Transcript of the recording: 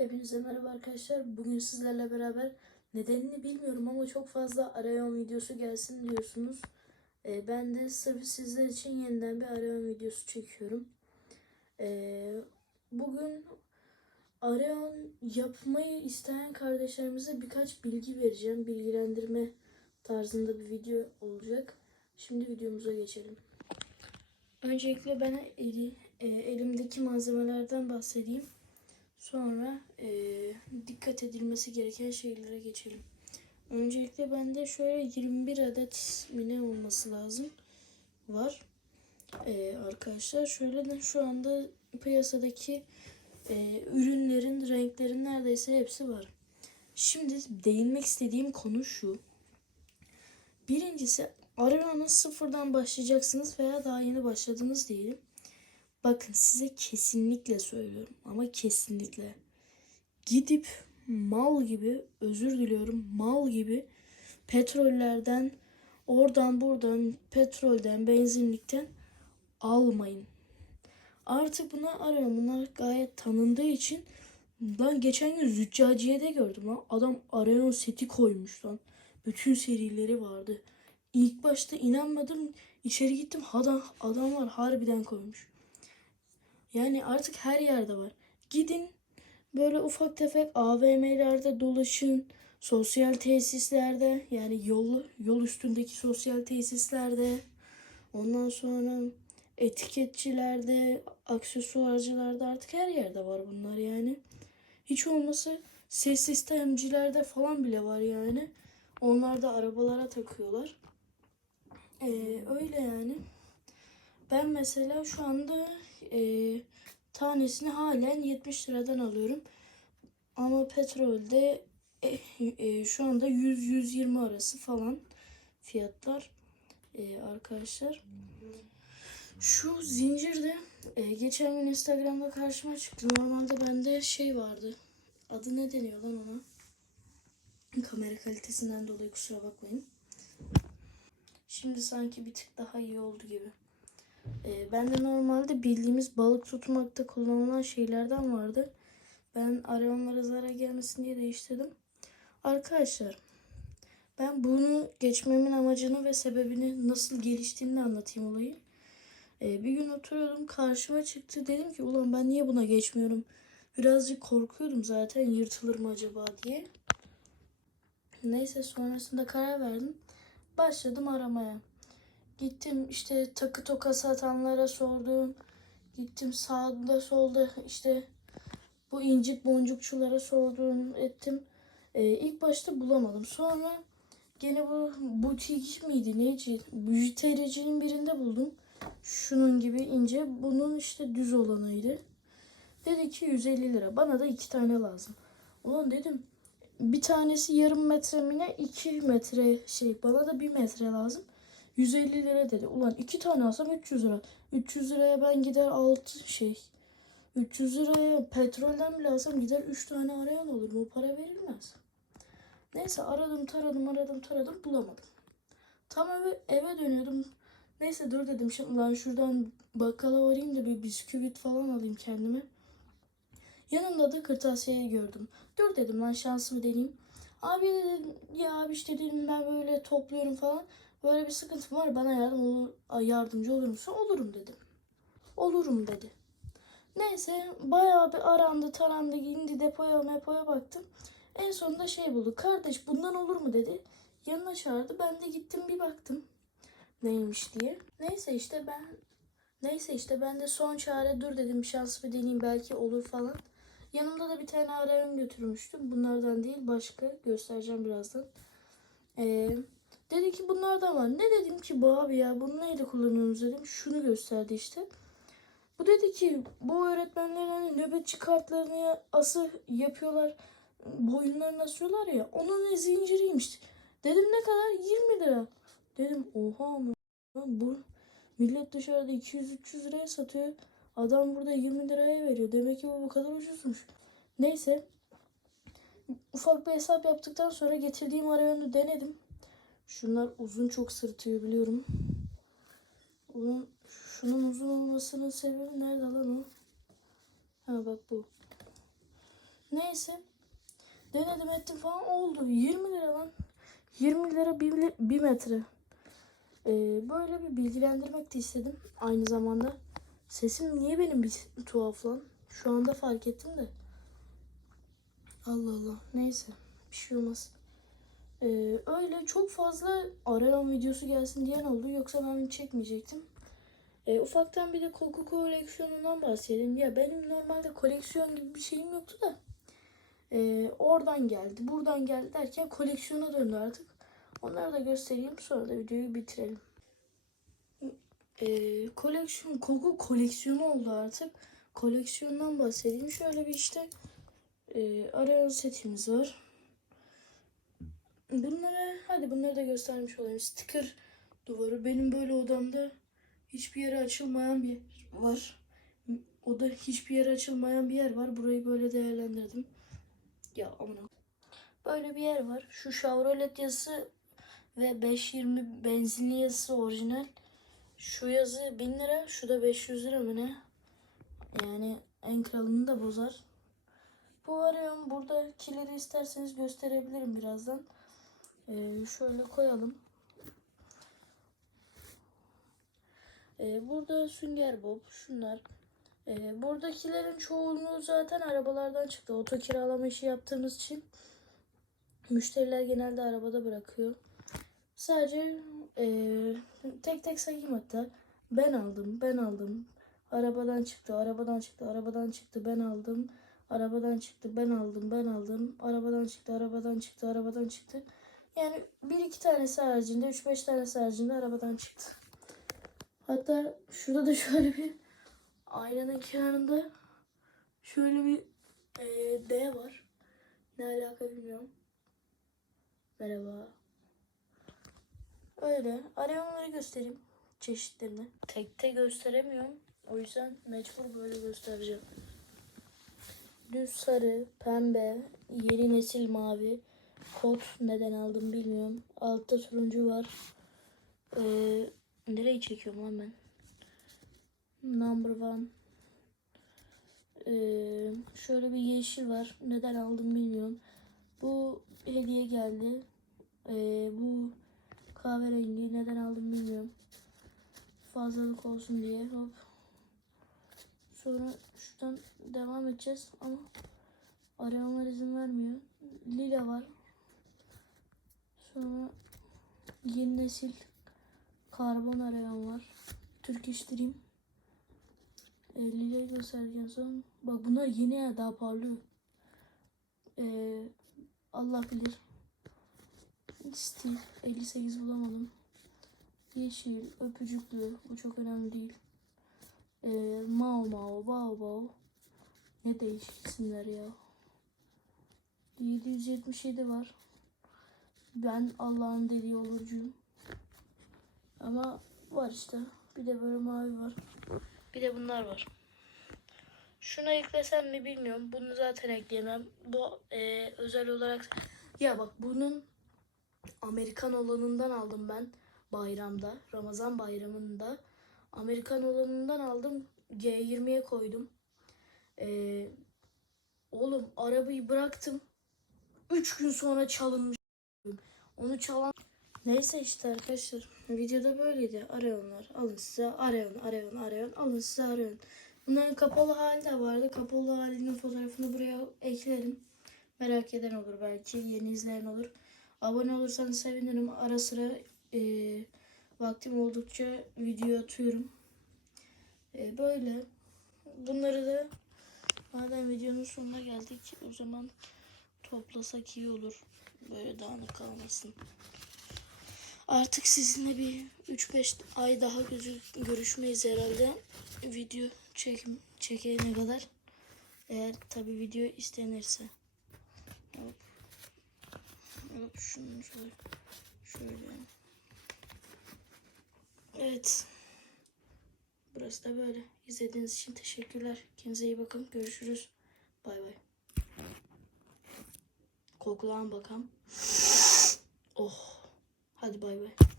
Hepinize merhaba arkadaşlar. Bugün sizlerle beraber nedenini bilmiyorum ama çok fazla arayan videosu gelsin diyorsunuz. Ee, ben de sırf sizler için yeniden bir arayan videosu çekiyorum. Ee, bugün arayan yapmayı isteyen kardeşlerimize birkaç bilgi vereceğim. Bilgilendirme tarzında bir video olacak. Şimdi videomuza geçelim. Öncelikle ben eli, e, elimdeki malzemelerden bahsedeyim. Sonra e, dikkat edilmesi gereken şeylere geçelim. Öncelikle bende şöyle 21 adet mine olması lazım. Var. E, arkadaşlar şöyle de şu anda piyasadaki e, ürünlerin renklerin neredeyse hepsi var. Şimdi değinmek istediğim konu şu. Birincisi arayana sıfırdan başlayacaksınız veya daha yeni başladınız diyelim. Bakın size kesinlikle söylüyorum ama kesinlikle gidip mal gibi özür diliyorum mal gibi petrollerden oradan buradan petrolden benzinlikten almayın. Artık buna arıyorum. Bunlar gayet tanındığı için ben geçen gün Züccaciye'de gördüm lan. Adam Arayon seti koymuş lan. Bütün serileri vardı. İlk başta inanmadım. İçeri gittim. Adam, adamlar harbiden koymuş. Yani artık her yerde var. Gidin böyle ufak tefek AVM'lerde dolaşın. Sosyal tesislerde yani yol, yol üstündeki sosyal tesislerde. Ondan sonra etiketçilerde, aksesuarcılarda artık her yerde var bunlar yani. Hiç olmasa ses sistemcilerde falan bile var yani. Onlar da arabalara takıyorlar. Ee, öyle yani. Ben mesela şu anda e, tanesini halen 70 liradan alıyorum. Ama petrolde e, e, şu anda 100-120 arası falan fiyatlar e, arkadaşlar. Şu zincirde e, geçen gün Instagram'da karşıma çıktı. Normalde bende şey vardı. Adı ne deniyor lan ona? Kamera kalitesinden dolayı kusura bakmayın. Şimdi sanki bir tık daha iyi oldu gibi. E, ben de normalde bildiğimiz balık tutmakta kullanılan şeylerden vardı. Ben arayanlara zarar gelmesin diye değiştirdim. Arkadaşlar ben bunu geçmemin amacını ve sebebini nasıl geliştiğini anlatayım olayı. Ee, bir gün oturuyordum karşıma çıktı. Dedim ki ulan ben niye buna geçmiyorum? Birazcık korkuyordum zaten yırtılır mı acaba diye. Neyse sonrasında karar verdim. Başladım aramaya. Gittim işte takı toka satanlara sordum. Gittim sağda solda işte bu incik boncukçulara sordum ettim. Ee, ilk başta bulamadım. Sonra gene bu butik miydi neydi? Büyütericinin birinde buldum. Şunun gibi ince. Bunun işte düz olanıydı. Dedi ki 150 lira. Bana da iki tane lazım. Ulan dedim bir tanesi yarım metre mi ne? 2 metre şey. Bana da bir metre lazım. 150 lira dedi. Ulan iki tane alsam 300 lira. 300 liraya ben gider altı şey. 300 liraya petrolden bile alsam gider 3 tane arayan olur. Bu para verilmez. Neyse aradım taradım aradım taradım bulamadım. Tam eve, eve dönüyordum. Neyse dur dedim şimdi lan şuradan bakkala varayım da bir bisküvit falan alayım kendime. Yanımda da kırtasiyeyi gördüm. Dur dedim lan şansımı deneyeyim. Abi dedim ya abi işte dedim ben böyle topluyorum falan. Böyle bir sıkıntım var bana yardım olur, yardımcı olur musun? Olurum dedim. Olurum dedi. Neyse bayağı bir arandı tarandı indi depoya mepoya baktım. En sonunda şey buldu. Kardeş bundan olur mu dedi. Yanına çağırdı. Ben de gittim bir baktım. Neymiş diye. Neyse işte ben Neyse işte ben de son çare dur dedim şans bir deneyeyim belki olur falan. Yanımda da bir tane arayan götürmüştüm. Bunlardan değil başka göstereceğim birazdan. Ee, dedi ki bunlardan var. Ne dedim ki bu abi ya bunu neyle kullanıyorsunuz dedim. Şunu gösterdi işte. Bu dedi ki bu öğretmenlerin hani nöbetçi kartlarını ası yapıyorlar. Boyunlarına asıyorlar ya. Onun zinciriymiş. Dedim ne kadar? 20 lira. Dedim oha mı? Bu millet dışarıda 200-300 liraya satıyor. Adam burada 20 liraya veriyor. Demek ki bu bu kadar ucuzmuş. Neyse. Ufak bir hesap yaptıktan sonra getirdiğim arayonu denedim. Şunlar uzun çok sırtıyor biliyorum. Bunun, şunun uzun olmasının sebebi nerede lan o? Ha bak bu. Neyse. Denedim ettim falan oldu. 20 lira lan. 20 lira bir, bir metre. Ee, böyle bir bilgilendirmek de istedim. Aynı zamanda. Sesim niye benim bir tuhaf lan? Şu anda fark ettim de. Allah Allah. Neyse. Bir şey olmaz. Ee, öyle çok fazla arayan videosu gelsin diyen oldu. Yoksa ben çekmeyecektim. Ee, ufaktan bir de koku koleksiyonundan bahsedelim. Ya benim normalde koleksiyon gibi bir şeyim yoktu da. Ee, oradan geldi, buradan geldi derken koleksiyona döndü artık. Onları da göstereyim sonra da videoyu bitirelim. Ee, koleksiyon, koku koleksiyonu oldu artık. Koleksiyondan bahsedeyim. Şöyle bir işte e, arayan setimiz var. Bunlara hadi bunları da göstermiş olayım. Sticker duvarı. Benim böyle odamda hiçbir yere açılmayan bir yer var. Oda hiçbir yere açılmayan bir yer var. Burayı böyle değerlendirdim. Ya amına. Böyle bir yer var. Şu Chevrolet yazısı ve 520 benzinli yazısı orijinal. Şu yazı 1000 lira, şu da 500 lira mı ne? Yani en kralını da bozar. Bu arıyorum. Buradakileri isterseniz gösterebilirim birazdan. Ee, şöyle koyalım. Ee, burada sünger bob, şunlar. Ee, buradakilerin çoğunluğu zaten arabalardan çıktı. Oto kiralama işi yaptığımız için müşteriler genelde arabada bırakıyor. Sadece ee, tek tek sayayım hatta. Ben aldım, ben aldım. Arabadan çıktı, arabadan çıktı, arabadan çıktı, ben aldım. Arabadan çıktı, ben aldım, ben aldım. Arabadan çıktı, arabadan çıktı, arabadan çıktı. Yani bir iki tanesi haricinde, üç beş tanesi haricinde arabadan çıktı. Hatta şurada da şöyle bir aynanın kenarında şöyle bir eee, D var. Ne alaka bilmiyorum. Merhaba. Öyle. Arayonları göstereyim. Çeşitlerini. Tek tek gösteremiyorum. O yüzden mecbur böyle göstereceğim. Düz sarı, pembe, yeni nesil mavi. Kot neden aldım bilmiyorum. Altta turuncu var. Ee, nereyi çekiyorum lan ben? Number one. Ee, şöyle bir yeşil var. Neden aldım bilmiyorum. Bu hediye geldi. Ee, bu kahverengi neden aldım bilmiyorum. Fazlalık olsun diye. Hop. Sonra şuradan devam edeceğiz ama arayanlar izin vermiyor. Lila var. Sonra yeni nesil karbon arayan var. Türk İş Dream. E, Lila'yı göstereceğim sonra. Bak bunlar yeni ya daha parlıyor. E, Allah bilir. Stil 58 bulamadım. Yeşil, öpücüklü. Bu çok önemli değil. E, Mao Mao, Bao Bao. Ne değişik isimler ya. 777 var. Ben Allah'ın dediği olurcuyum. Ama var işte. Bir de böyle mavi var. Bir de bunlar var. Şuna eklesem mi bilmiyorum. Bunu zaten ekleyemem. Bu e, özel olarak... Ya bak bunun Amerikan olanından aldım ben bayramda. Ramazan bayramında. Amerikan olanından aldım. G20'ye koydum. Ee, oğlum arabayı bıraktım. 3 gün sonra çalınmış. Onu çalan... Neyse işte arkadaşlar. Videoda böyleydi. Arayonlar. Alın size arayon, arayon, arayon. Alın size arayon. Bunların kapalı hali de vardı. Kapalı halinin fotoğrafını buraya eklerim. Merak eden olur belki. Yeni izleyen olur. Abone olursanız sevinirim. Ara sıra e, vaktim oldukça video atıyorum. E, böyle. Bunları da madem videonun sonuna geldik o zaman toplasak iyi olur. Böyle dağınık kalmasın. Artık sizinle bir 3-5 ay daha gözü, görüşmeyiz herhalde. Video çekim çekene kadar. Eğer tabi video istenirse. Hop. Hop şunu şöyle. Şöyle. Evet. Burası da böyle. İzlediğiniz için teşekkürler. Kendinize iyi bakın. Görüşürüz. Bay bay. Kokulan bakalım. Oh. Hadi bay bay.